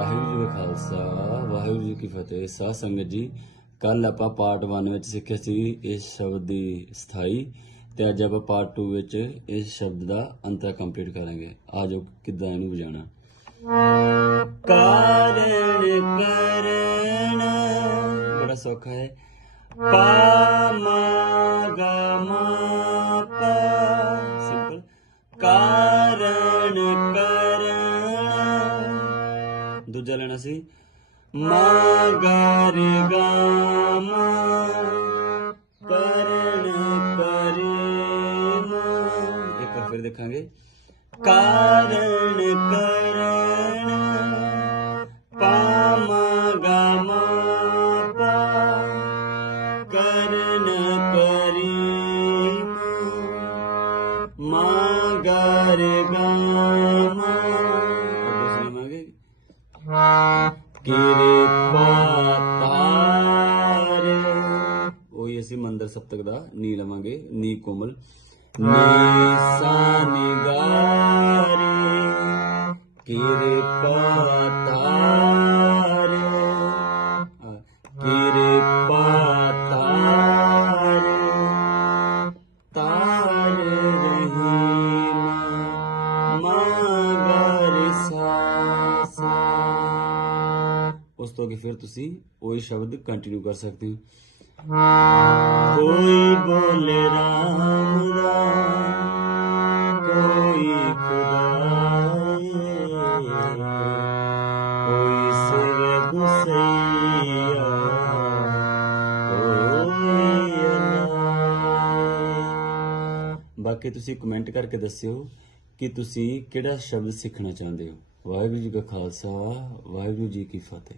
ਵਾਹਿਗੁਰੂ ਜੀ ਕਾ ਖਾਲਸਾ ਵਾਹਿਗੁਰੂ ਜੀ ਕੀ ਫਤਿਹ। ਸਾਧ ਸੰਗਤ ਜੀ ਕੱਲ ਆਪਾਂ ਪਾਰਟ 1 ਵਿੱਚ ਸਿੱਖਿਆ ਸੀ ਇਸ ਸ਼ਬਦ ਦੀ ਸਥਾਈ ਤੇ ਅੱਜ ਆਪਾਂ ਪਾਰਟ 2 ਵਿੱਚ ਇਸ ਸ਼ਬਦ ਦਾ ਅੰਤਰ ਕੰਪਲੀਟ ਕਰਾਂਗੇ। ਆਜੋ ਕਿੱਦਾਂ ਇਹਨੂੰ ਵਜਾਣਾ ਕਾਰਨ ਕਰਨ। ਬੜਾ ਸੌਖਾ ਹੈ। ਪਾ ਮਾ ਗਾ ਮਾ ਪਾ। ਸਿੰਪਲ ਕਾਰਨ ਕਰਨ ਦੂਜਾ ਲੈਣਾ ਸੀ। ਮਾ ਗਾ ਰੇ ਗਾ ਮਾ ਪਰਨ ਪਰੇ ਮਾ ਇੱਕ ਵਾਰ ਫਿਰ ਦੇਖਾਂਗੇ। ਕਾਰਨ ਕਰਨ ਪਾ ਮਾ ਗਾ ਮਾ ਪਾ ਕਰਨ ਪਰੇ ਮਾ ਗਾ ਰੇ ਗਾ ਮਾ ਕਿਰਪਾ ਤਾਰੇ ਉਹੀ ਅਸੀਂ ਮੰਦਰ ਸਪਤਕ ਦਾ ਨੀ ਲਵਾਂਗੇ ਨੀ ਕੋਮਲ। ਨੀ ਸਾ ਨੀ ਗਾ ਰੇ ਕਿਰਪਾ ਤਾਰੇ ਕਿਰਪਾ ਤਾਰੇ ਤਾਰ। ਉਸ ਤੋਂ ਅੱਗੇ ਫਿਰ ਤੁਸੀਂ ਉਹੀ ਸ਼ਬਦ ਕੰਟੀਨਿਊ ਕਰ ਸਕਦੇ ਹੋ ਕੋਈ ਬੋਲੇ ਰਾਮ ਰਾਮ ਕੋਈ ਖੁਦਾਏ ਕੋਈ ਸਿਰ ਗੁਸਈਆ ਕੋਈ ਅਲਾਹ। ਬਾਕੀ ਤੁਸੀਂ ਕਮੈਂਟ ਕਰਕੇ ਦੱਸਿਓ ਕਿ ਤੁਸੀਂ ਕਿਹੜਾ ਸ਼ਬਦ ਸਿੱਖਣਾ ਚਾਹੁੰਦੇ ਹੋ? ਵਾਹਿਗੁਰੂ ਜੀ ਕਾ ਖਾਲਸਾ, ਵਾਹਿਗੁਰੂ ਜੀ ਕੀ ਫਤਿਹ।